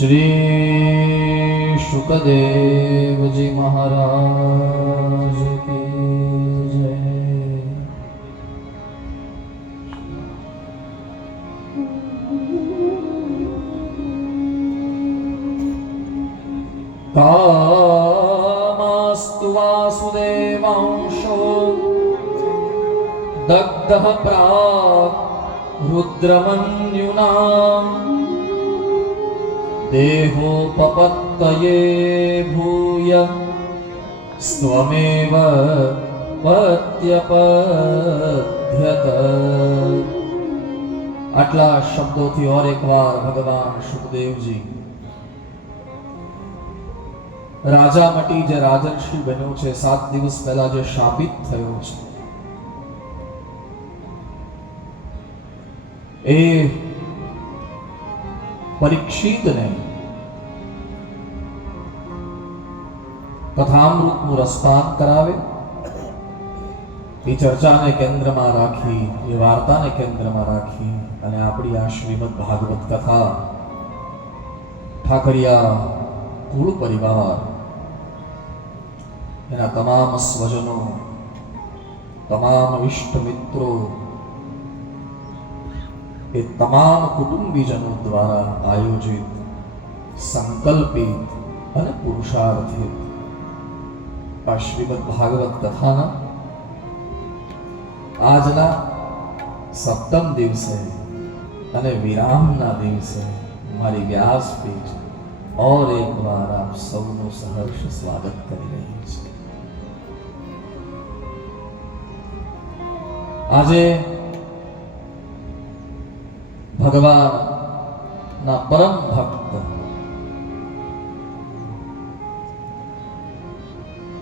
श्री शुकदेव जी महाराज की जय। कामास्तु वासुदेवांशो दग्धः प्राक् रुद्रमन्युना देहोपपत्तये भूय स्वमेव पत्यपध्यत। આટલા શબ્દોથી ઓર એકવાર ભગવાન સુખદેવજી રાજા મટી જે રાજર્ષિ બન્યો છે, 7 દિવસ પહેલા જે શાપિત થયો છે, એ પરીક્ષિતને કથામૃતનું રસપાન કરાવે, એ ચર્ચાને કેન્દ્રમાં રાખી, એ વાર્તાને કેન્દ્રમાં રાખી અને આપણી આ શ્રીમદ ભાગવત કથા ઠાકરિયા કુળ પરિવાર, એના તમામ સ્વજનો, તમામ ઇષ્ટ મિત્રો, એ તમામ કુટુંબીજનો દ્વારા આયોજિત, સંકલ્પિત અને પુરુષાર્થિત આ શ્રીમદ ભાગવત કથાના આજના સપ્તમ દિવસે અને વિરામના દિવસે મારી વ્યાસપીઠ ઓર એક વાર આપ સૌનું સહર્ષ સ્વાગત કરી રહી છે। આજે ભગવાનના પરમ ભક્ત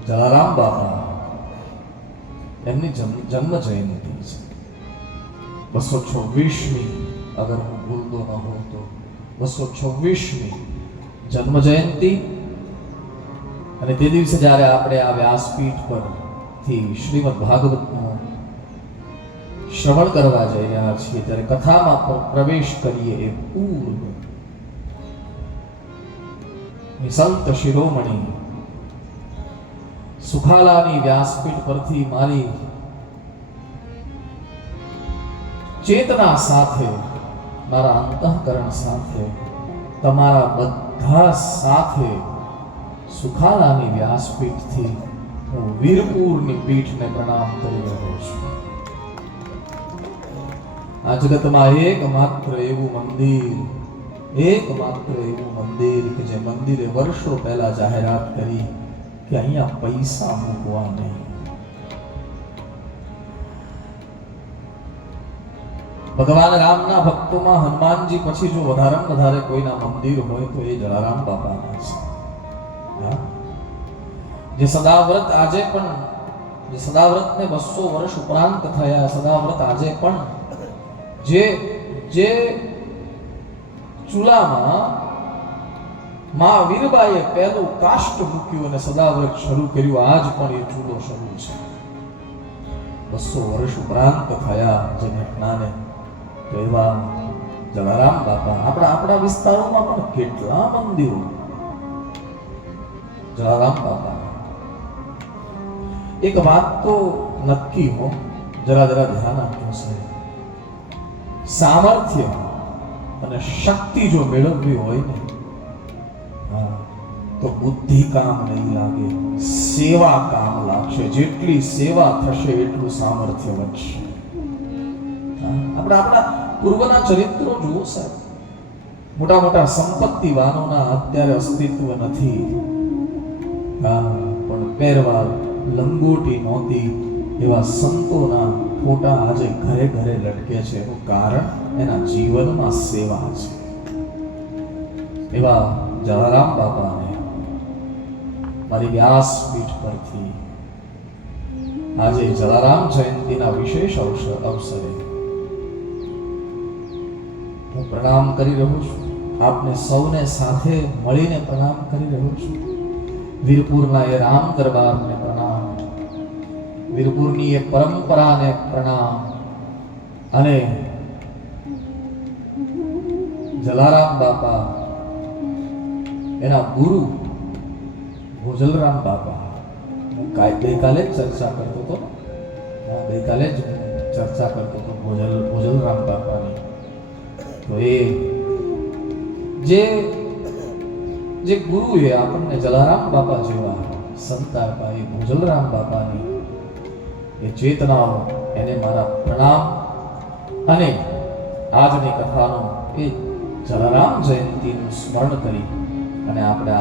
જલારામ બાપા, એમની જન્મ જયંતિ છે, 226મી, અગર હું ભૂલતો ન હોઉં તો 226મી જન્મ જયંતિ। અને તે દિવસે જ્યારે આપણે આ વ્યાસપીઠ પરથી શ્રીમદ ભાગવતનું શ્રવણ કરવા જઈ રહ્યા છીએ, ત્યારે કથામાં પ્રવેશ કરીએ એ પૂર્વ સંત શિરોમણી સુખાલાની વ્યાસપીઠ પરથી મારી ચેતના સાથે, મારા અંતઃકરણ સાથે, તમારા બધા સાથે સુખાલાની વ્યાસપીઠથી હું વીરપુરની પીઠને પ્રણામ કરી રહ્યો છું। આ જગતમાં એકમાત્ર એવું મંદિર કે જે મંદિરે વર્ષો પહેલા જાહેરાત કરી કે અહીંયા પૈસા મૂકવા નહીં। ભગવાન રામના ભક્તોમાં હનુમાનજી પછી જો વધારે કોઈના મંદિર હોય તો એ જલારામ બાપાના છે, જે સદાવ્રત આજે પણ, જે સદાવ્રતને 200 વર્ષ ઉપરાંત થયા, સદાવ્રત આજે પણ જે ચૂલામાં માં વીરબાઈએ પહેલું કાષ્ટ મૂક્યું અને સદાવ્રત શરૂ કર્યું, આજ પણ એ ચૂલો શરૂ છે। 200 વર્ષ ઉપરાંત થયા જે ઘટનાને, તો એવા જલારામ બાપા આપણા વિસ્તારોમાં પણ કેટલા મંદિરો જલારામ બાપા। એક વાત તો નક્કી હો, જરા ધ્યાન આપજો સાહેબ, સામર્થ્ય અને શક્તિ જો મેળવવી હોય ને, તો બુદ્ધિ કામ નહીં લાગે, સેવા કામ લાગશે। જેટલી સેવા થશે એટલું સામર્થ્ય વધશે। આપણા પૂર્વના ચરિત્રો જુઓ સાહેબ, મોટા સંપત્તિવાનોના અત્યારે અસ્તિત્વ નથી, પણ પહેરવા લંગોટી નહોતી એવા સંતોના ફોટા આજે ઘરે લટકે છે। એનું કારણ એના જીવનમાં સેવા છે। એવા જલારામ બાપાને મારી વ્યાસપીઠ પરથી આજે જલારામ જયંતિના વિશેષ અવસરે હું પ્રણામ કરી રહ્યો છું। આપને સૌને સાથે મળીને પ્રણામ કરી રહ્યો છું। વીરપુરના એ રામ દરબારને પ્રણામ, વીરપુરની એ પરંપરાને પ્રણામ અને જલારામ બાપા એના ગુરુ ભોજલરામ બાપા, હું ગઈકાલે જ ચર્ચા કરતો હતો, ગઈકાલે જ હું ચર્ચા કરતો હતો ભોજલરામ બાપાની. તો એ જે ગુરુએ આપણને જલારામ બાપા જેવા સંત આપ્યા, એ ભોજલરામ બાપાની એ ચેતનાઓ, એને મારા પ્રણામ. અને આજની કથાનો એ જલારામ જયંતીનું સ્મરણ કરી અને આપણે